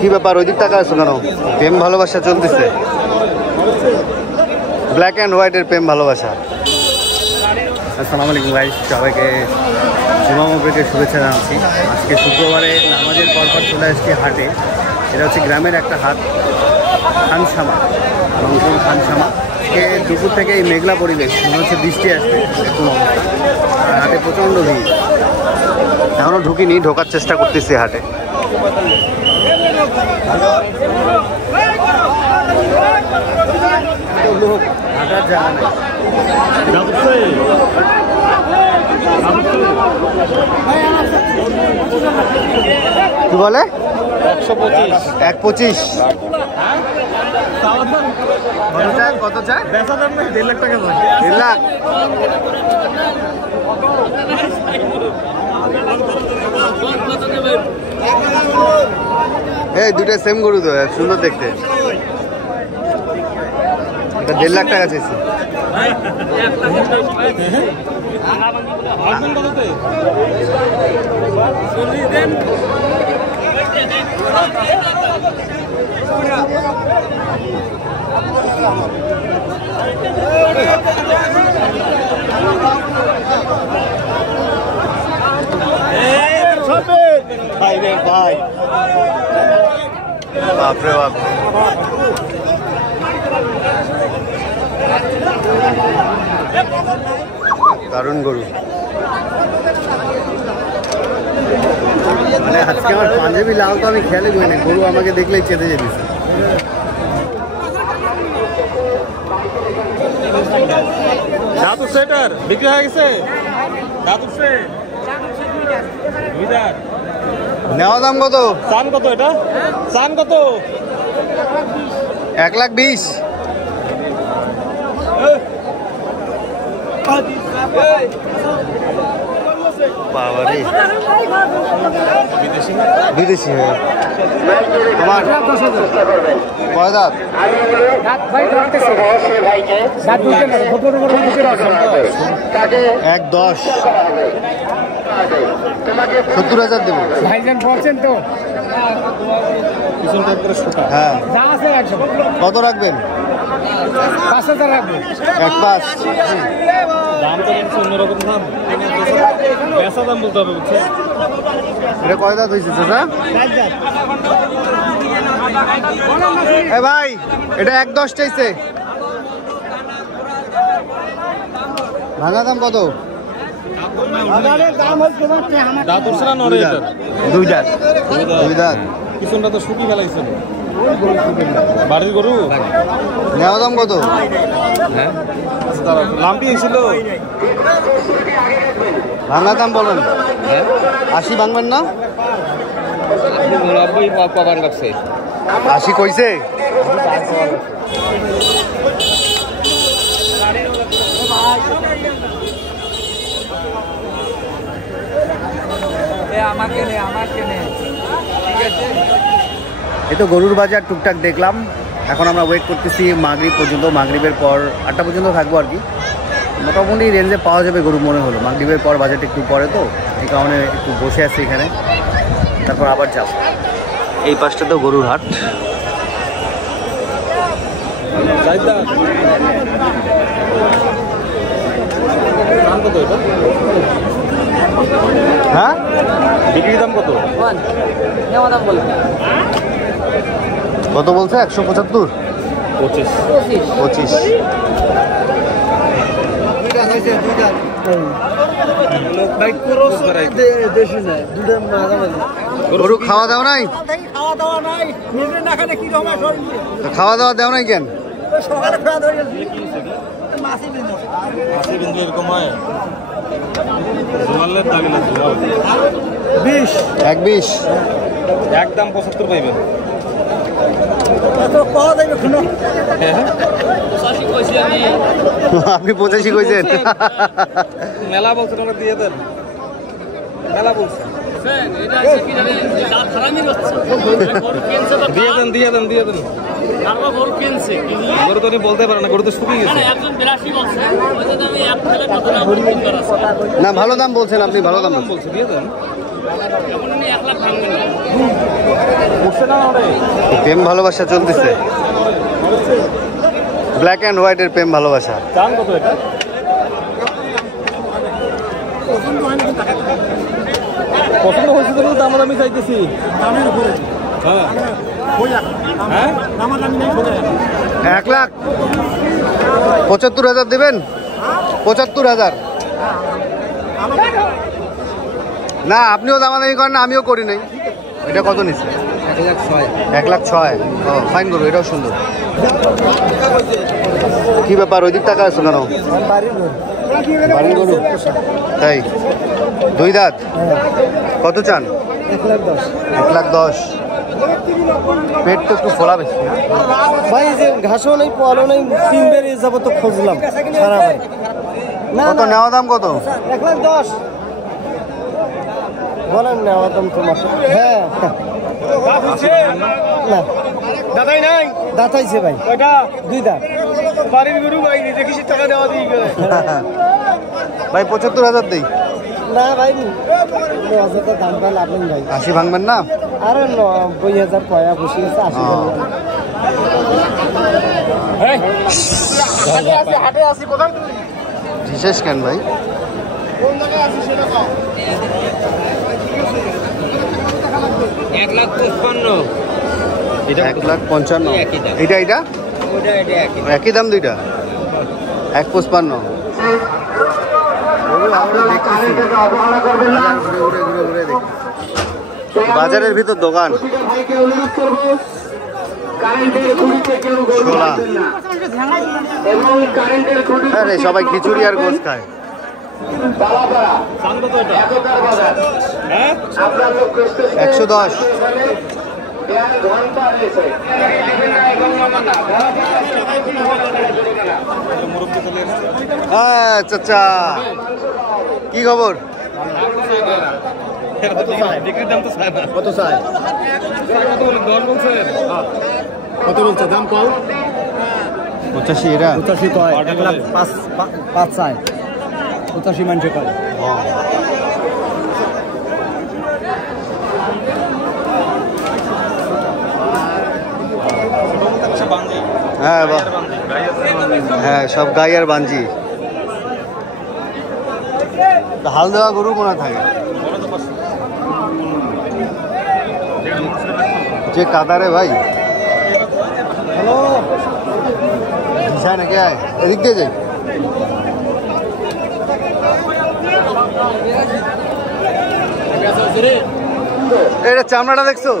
কি ব্যাপার ওই দিক টাকা আছে কেন? প্রেম ভালোবাসা চলতেছে, ব্ল্যাক অ্যান্ড হোয়াইটের প্রেম ভালোবাসা। আসসালামু আলাইকুম গাইস, সবাইকে জুমা মুবারকের শুভেচ্ছা জানাচ্ছি। আজকে শুক্রবারে নামাজের পরপর চলে আসছি হাটে। এটা হচ্ছে গ্রামের একটা হাট, খানসামা, রংপুর খানসামা। দুপুর থেকে এই মেঘলা পরিবেশ, মনে হচ্ছে বৃষ্টি আসবে এরকম অবস্থা। আর হাটে প্রচণ্ড ভিড়, এখনও ঢুকিনি, ঢোকার চেষ্টা করতেছি হাটে। লোক হাঁটার জায়গা নেই। কি বলে? 125। কত চায়? 1.5 লাখ টাকা। 1.5 লাখ? এই দুটা সেম গরু তো, সুন্দর দেখতে। এটা 1.5 লাখ টাকা চাইছি। ভাই রে ভাই, বাপরে বাপ। দারুণ গরু। মানে আজকে আমার পাঞ্জাবি লাল তো আমি খেয়ালই করি না, গরু আমাকে দেখলেই চেতে যেতেছে। দাদু সেটার বিক্রি হয়ে গেছে। দাদু সে নেওয়া দাম কত? চান কত? এটা চান কত? 1,20,000। বাবারে, বিদেশি হয়ে তোমার কয় দাঁত? 1.10। 70,000 দেবো। ভাইজান বলছেন তো? হ্যাঁ, কত রাখবেন? 5,000 রাখবেন। 1.5। দাম তো অন্যরকম দাম, বেচা দাম বলতে হবে, বুঝছে? এটা কয় দাঁত হয়েছে চাচা? এ ভাই, এটা 1.10 চাইছে। ভাঙা দাম কত? দাঁত উঠছে না নড়ে? এটা 2 দাঁত। 2 দাঁত। কিছুটা তো শুকিয়ে ফেলাইছে। বাড়ির গরু নেওয়া দাম কত? হ্যাঁ, নামটি ছিল। ভাঙা দাম বলেন। 80 ভাঙবেন না? 80 কইছে। এই তো গরুর বাজার টুকটাক দেখলাম। এখন আমরা ওয়েট করতেছি মাগরিব পর্যন্ত। মাগরিবের পর 8টা পর্যন্ত থাকবো আর কি। মোটামুটি রেঞ্জে পাওয়া যাবে গরু মনে হলো। মাগরিবের পর বাজারটা একটু পরে তো, এই কারণে একটু বসে আছি এখানে, তারপর আবার যাব। এই পাশটা তো গরুর হাট। হ্যাঁ, বিক্রির দাম কত? কত বলছে? 175। 25। গরু খাওয়া দাওয়া নাই? খাওয়া দাওয়া দেও নাই কেন? 1.20। একদম 75 পাইবেন। আপনি 85 কইছেন? মেলা বলছেন, ওরা দিয়ে দেন। মেলা বলছেন, দিয়ে দেন। গরু তো বলতে পারে না, গরু তো শুকিয়ে গেছে। না, ভালো দাম বলছেন আপনি, ভালো দাম বলছে, দিয়ে দেন। প্রেম ভালোবাসা চলতেছে, ব্ল্যাক অ্যান্ড হোয়াইটের প্রেম ভালোবাসা। দাম কত এটা? পছন্দ হয়েছে তো দামাদামি চাইতেছি। দামের উপরে হ্যাঁ হ্যাঁ দামাদামি নেই বলে 1,75,000 দেবেন? 75,000 না, আপনিও দামাদামি করেন না, আমিও করি নাই। এটা কত নিচ্ছে? 1,06,000। ও ফাইন করবো, এটাও সুন্দর। কি ব্যাপার, ওই দিক টাকা আছে কেন? বাড়ির গরু তাই? 2 দাঁত? কত চান? 1,10,000। পেট তো একটু ফোলা বেশি ভাই, যে ঘাসও নেই, পোয়ালও নেই, 3 বের যাবো তো খুঁজলাম সারা ভাই। কত নেওয়া দাম কত? 1,10,000 বলেন নেওয়া দাম তোমার? হ্যাঁ না দাদাই নাই, দাঁতাইছে ভাই, কয়টা? 2 দাঁত। বাড়ির গরু ভাই, দেখিস টাকা দেওয়া দিই ভাই 75,000 দেই। না ভাই, 9,000 দাম পাই লাভ নেই ভাই। 80 ভাঙবেন না? আরে 90,000 পয়া বসে গেছে, 80 বিশেষ কেন ভাই? এটা 1,55,000। এটা এটা একই দাম, দুইটা 1,55,000। বাজারের ভিতর দোকান ছোলা। আরে সবাই খিচুড়ি আর গোস খায়। দাম কত এটা? হ্যাঁ 110। হ্যাঁ চাচা, কি খবর? বিক্রির দাম তো চায় না। কত চাই? কত বলে? 10 বলছে। কত বলছে দাম? কল 85। এরা 85 কয়, 1,05,5 চায়, 85 মানুষ কয়। হ্যাঁ হ্যাঁ, সব গাই আর বাঞ্জি। হাল দেওয়া গরু মনে থাকে যে কাদারে ভাই। হ্যালো, দিশায় নাকি আয়, এদিক দিয়ে যাই। এটা চামড়াটা দেখছো?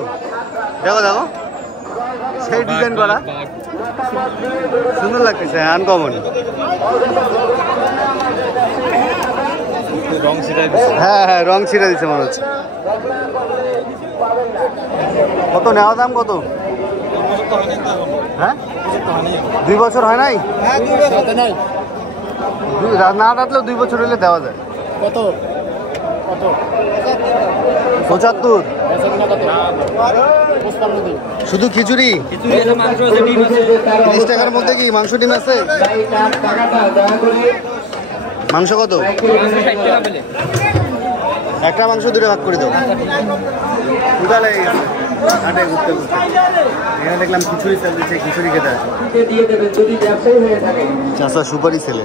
দেখো দেখো, সেই ডিজাইন করা, সুন্দর লাগতেছে, আনকমন। রং সিটাই হ্যাঁ হ্যাঁ, রং ছিঁড়ে দিচ্ছে মনে হচ্ছে। কত নেওয়া দাম কত? হ্যাঁ 2 বছর হয় নাই? হ্যাঁ 2 বছর নাই। না রাখলেও 2 বছর হলে দেওয়া যায়। কত কত? 75। শুধু খিচুড়ি? 30 টাকার মধ্যে কি মাংস ডিম আছে? মাংস কত? একটা মাংস 2 ভাগ করে দাও। কোথায় হাটে ঘুরতে ঘুরতে এখানে দেখলাম খিচুড়ি চাল দিচ্ছে, খিচুড়ি খেতে আছে। চাষা সুপারি ছেলে।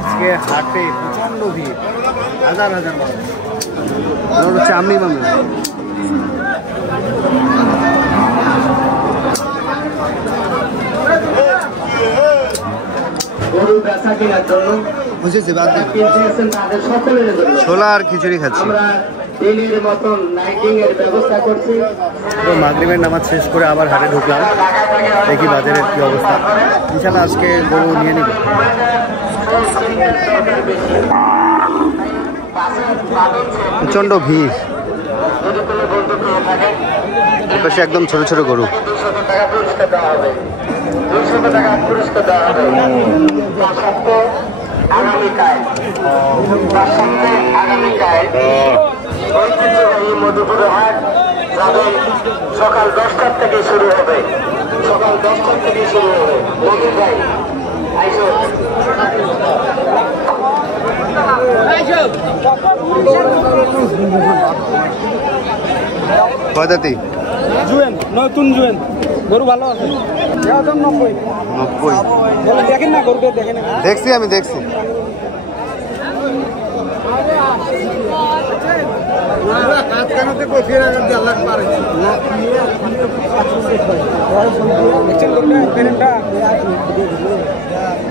আজকে হাটে প্রচন্ড ভিড়, হাজার হাজার মানুষ। হচ্ছে আমি মামি। বুঝেছি, বাদ দিন। ছোলা আর খিচুড়ি খাচ্ছি। তো মাগরিবের নামাজ শেষ করে আবার হাটে ঢুকলাম, দেখি বাজারের কি অবস্থা। ইনশাল্লাহ আজকে গরু নিয়ে নিব। প্রচন্ড ভিড়, এপাশে একদম ছোট ছোট গরু। মধুপুরের হাট যাদের সকাল 10টার থেকে শুরু হবে, সকাল 10টার থেকে শুরু হবে। মধু ভাই আইসো। কয় দাঁতি? জুয়েন, নতুন জুয়েন। গরু ভালো আছে। 90। 90। দেখেন না গরুটা দেখেন। দেখছি আমি দেখছি।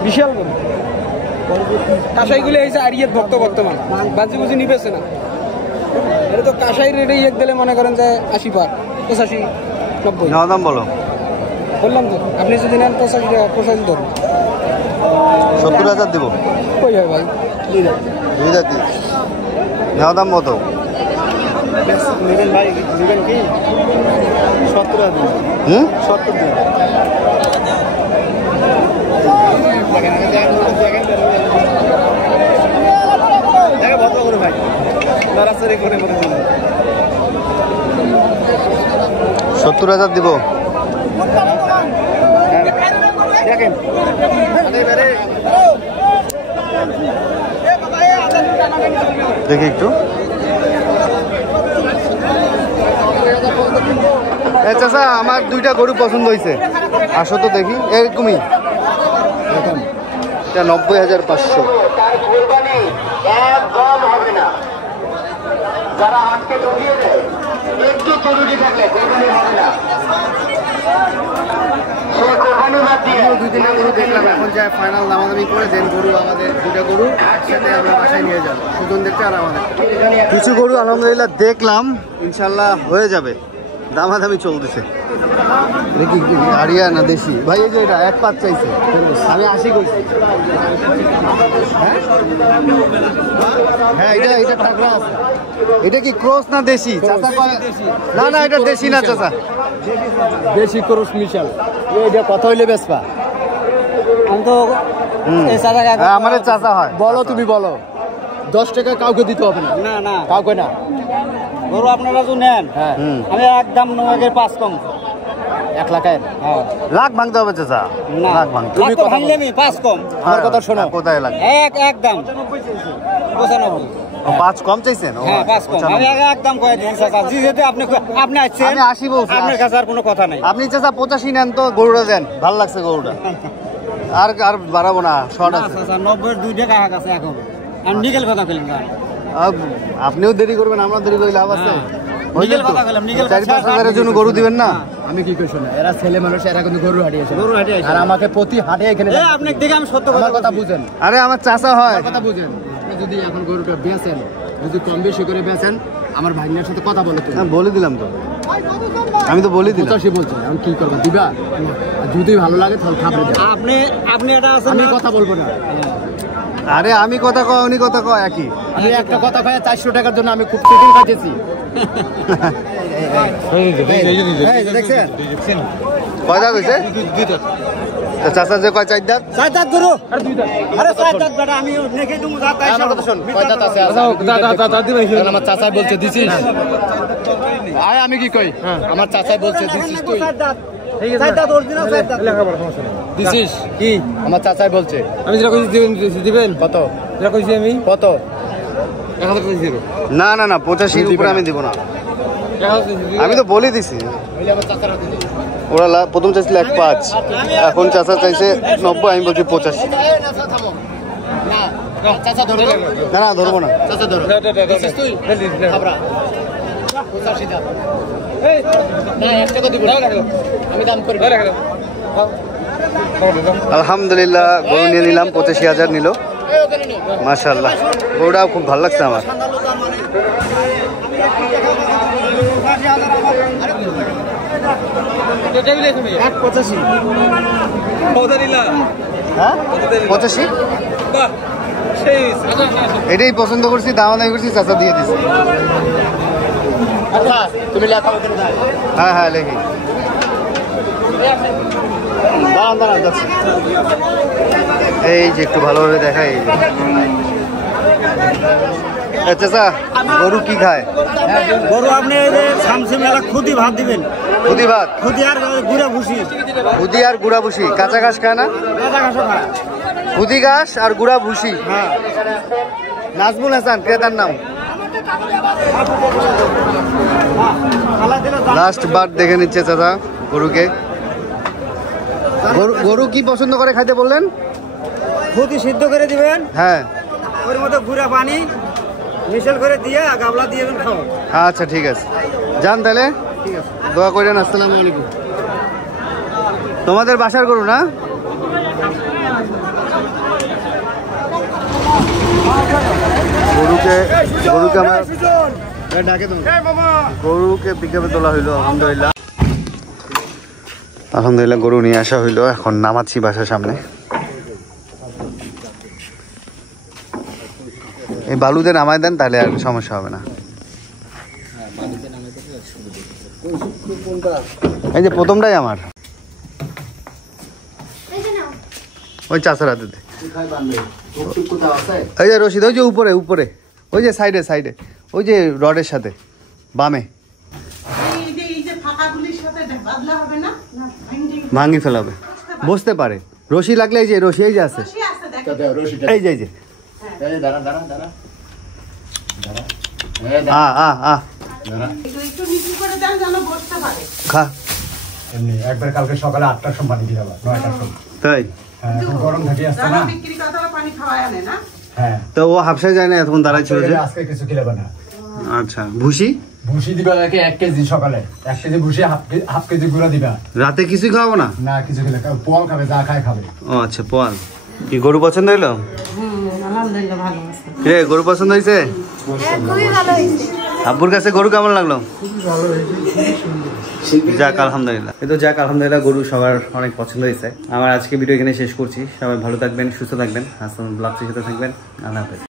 বিশাল গরু। কাঁসাইগুলো এইসে আড়িয়ে ভক্ত বর্তমান বাজি বুঝি নিবেছে না। এটা তো কাঁসাই রেটে ইয়ে দিলে মনে করেন যে 80 পার 85 90। নেওয়া দাম বলো। বললাম তো আপনি যদি নেন 85 ধরুন। 70,000 দিব। কই হয় ভাই? দুই দাঁতি। নেওয়া দাম কত? নেবেন ভাই, নেবেন কি? 70,000 দিন। 70 দিন। দেখেন ভদ্র করে ভাই। নারাসারি করে দিন। 70,000 দিব। দেখেন দেখি একটু। চাচা আমার দুইটা গরু পছন্দ হয়েছে, আসো তো দেখি। এরকমই এটা 90,500। তার কোরবানি একদম হবে না। যারা আজকে ঢুকিয়ে দেয় একটু জরুরি থাকলে কোরবানি হবে না। সেই কোরবানি বাদ দিয়ে দুই তিনটা গরু দেখলাম, এখন যা ফাইনাল দামাদামি করে দেন গরু আমাদের দুইটা গরু একসাথে আমরা বাসায় নিয়ে যাবো, সুজন দেখতে আর আমাদের কিছু গরু আলহামদুলিল্লাহ দেখলাম, ইনশাল্লাহ হয়ে যাবে। দামাদামি চলতেছে। এটা কি আরিয়া না দেশি ভাই? এই যে এটা 1 চাইছে, আমি 80 কইছি। হ্যাঁ এটা এটা টাকরা আছে। এটা কি ক্রস না দেশি? চাচা না না এটা দেশি না চাচা, বেশি ক্রস মিশাল। এটা কত হইলে বেচবা? আমি তো আমার চাচা হয়। বলো তুমি বলো। 10 টাকা কাউকে দিতে হবে না। না না কাউকে না। গরু আপনারা তো নেন। হ্যাঁ আমি একদম 9-5 কম। 1 লাখের। হ্যাঁ লাখ ভাঙতে হবে চাচা। না লাখ ভাঙতে তুমি কথা ভাঙলে আমি 5 কম। আমার কথা শোনো। কোথায় লাখ? একদম 95। 5 কম চাইছেন? হ্যাঁ 5 কম। আমি একদম কয়ে দিন চাচা। যেতে আপনি আসছেন, আমি 80 বলছি। আপনার কাছে আর কোনো কথা নাই। আপনি চাচা 85 নেন তো, গরুটা দেন, ভালো লাগছে গরুটা। আর আর বাড়াবো না, শর্ট আছে। চাচা 90 2 টাকা আছে এখন। আমি নিকেল কথা কইলাম। আপনিও দেরি করবেন, আমরা দেরি করি লাভ আছে? নিকেল কথা কইলাম, নিকেল 4-5 হাজারের জন্য গরু দিবেন না? আমি কি কইছ না, এরা ছেলে মানুষ, এরা কিন্তু গরু হাটিয়েছে। গরু হাটিয়েছে আর আমাকে প্রতি হাটে এখানে আপনি দেখে আমি সত্য কথা বুঝেন। আরে আমার চাচা হয়, কথা বুঝেন। আপনি যদি এখন গরুটা বেচেন, যদি কম বেশি করে বেচেন, আমার ভাইনার সাথে কথা বলে তো। হ্যাঁ বলে দিলাম তো, আমি তো বলে দিলাম। 85 বলছি, আমি কি করব দিবা? যদি ভালো লাগে তাহলে খাবার দেব। আপনি এটা আছে, আমি কথা বলবো না। আরে আমি কথা কয়, উনি কথা কয় একই। আমি একটা কথা কয় 400 টাকার জন্য আমি খুব চেটিং কাটেছি। দেখছেন কয় দাঁত হয়েছে? চাচা যে কয় 4 দাঁত। 4 দাঁত গরু আর 2 দাঁত। আরে 4 দাঁত বেটা, আমি নেখে দুমু দাঁত। আমার কথা শুন, কয় দাঁত আছে? দাঁত দিবাই। আমার চাচা বলছে দিছিস। আয় আমি কি কই, আমার চাচা বলছে দিছিস তুই। 4 দাঁত। 4 দাঁত অরিজিনাল 4 দাঁত। লেখাপড়া সমস্যা নেই। দিছিস কি? আমার চাচাই বলছে। আমি যেটা কইছি দিবেন। কত? যেটা কইছি আমি কত? 1000 কইছি। না না না 85 এর উপরে আমি দিব না। আমি তো বলে দিছি। ওরা প্রথম চাইছিল 1.5, এখন চাচা চাইছে 90, আমি বলছি 85। না না ধরবো না। আলহামদুলিল্লাহ গরু নিয়ে নিলাম, 85,000 নিল। মাশাআল্লাহ গরুটাও খুব ভালো লাগছে আমার। হ্যাঁ 85 এটাই পছন্দ করছি, দামাদামি করছি, চাচা দিয়ে দিছি। তুমি লেখা। হ্যাঁ হ্যাঁ লেখি। দাঁড়ান দাঁড়ান যাচ্ছি। এই যে একটু ভালোভাবে দেখাই। চাচা গরু কি খায়? গরু আপনি শামসি মেলা খুদি ভাত দিবেন। খুদি ভাত? খুদি আর গুড়া ভুসি। খুদি আর গুড়া ভুসি, কাঁচা ঘাস খায় না? কাঁচা ঘাসও খায়। খুদি ঘাস আর গুড়া ভুসি। হ্যাঁ নাজমুল হাসান ক্রেতার নাম। লাস্ট বার দেখে নিচ্ছে চাচা গরুকে। গরু কি পছন্দ করে খাইতে বললেন? খুদি সিদ্ধ করে দিবেন, হ্যাঁ, ওর মধ্যে গুঁড়া পানি মিশেল করে দিয়ে গাবলা দিয়ে খাও। আচ্ছা ঠিক আছে, যান তাহলে, ঠিক আছে, দোয়া করেন। আসসালামু আলাইকুম। তোমাদের বাসার গরু না? গরুকে আমার ডাকে তো, গরুকে পিকআপে তোলা হইলো। আলহামদুলিল্লাহ গরু নিয়ে আসা হইলো। এখন নামাচ্ছি বাসার সামনে। এই বালুতে নামাই দেন, তাহলে আর সমস্যা হবে না। এই যে প্রথমটাই আমার, ওই চাচার হাতে। এই যে রশিদ, ওই যে উপরে উপরে, ওই যে সাইডে সাইডে, ওই যে রডের সাথে বামে। ভাঙি ফেলাবে, বসতে পারে। রশি লাগলে এই যে রশি, এই যে আছে, এই যে এই যে খা। একবার কালকে সকালে 8টার সময় পানি দিয়ে 9টার সময়। তাই গরম থাকি আসছে না। হ্যাঁ, তো ও হাফসায় যায় না, এখন দাঁড়াই ছিল যে। আজকে কিছু খেলাবে না। আচ্ছা, ভুসি ভুসি দিবা 1 কেজি সকালে, 1 কেজি ভুসি, হাফ কেজি গুঁড়া দিবা। রাতে কিছু খাওয়াবো না? না কিছু খেলে পোয়াল খাবে, যা খায় খাবে। ও আচ্ছা, পোয়াল। কি গরু পছন্দ হইলো? আলহামদুলিল্লাহ ভালো আছে। রে, গরু পছন্দ হয়েছে? খুবই ভালো হয়েছে। আব্বুর কাছে গরু কেমন লাগলো? যাক আলহামদুলিল্লাহ। এই তো যাক আলহামদুলিল্লাহ, গরু সবার অনেক পছন্দ হয়েছে। আমার আজকে ভিডিও এখানে শেষ করছি। সবাই ভালো থাকবেন, সুস্থ থাকবেন, হাসান ব্লগসের সাথে থাকবেন। আল্লাহ হাফেজ।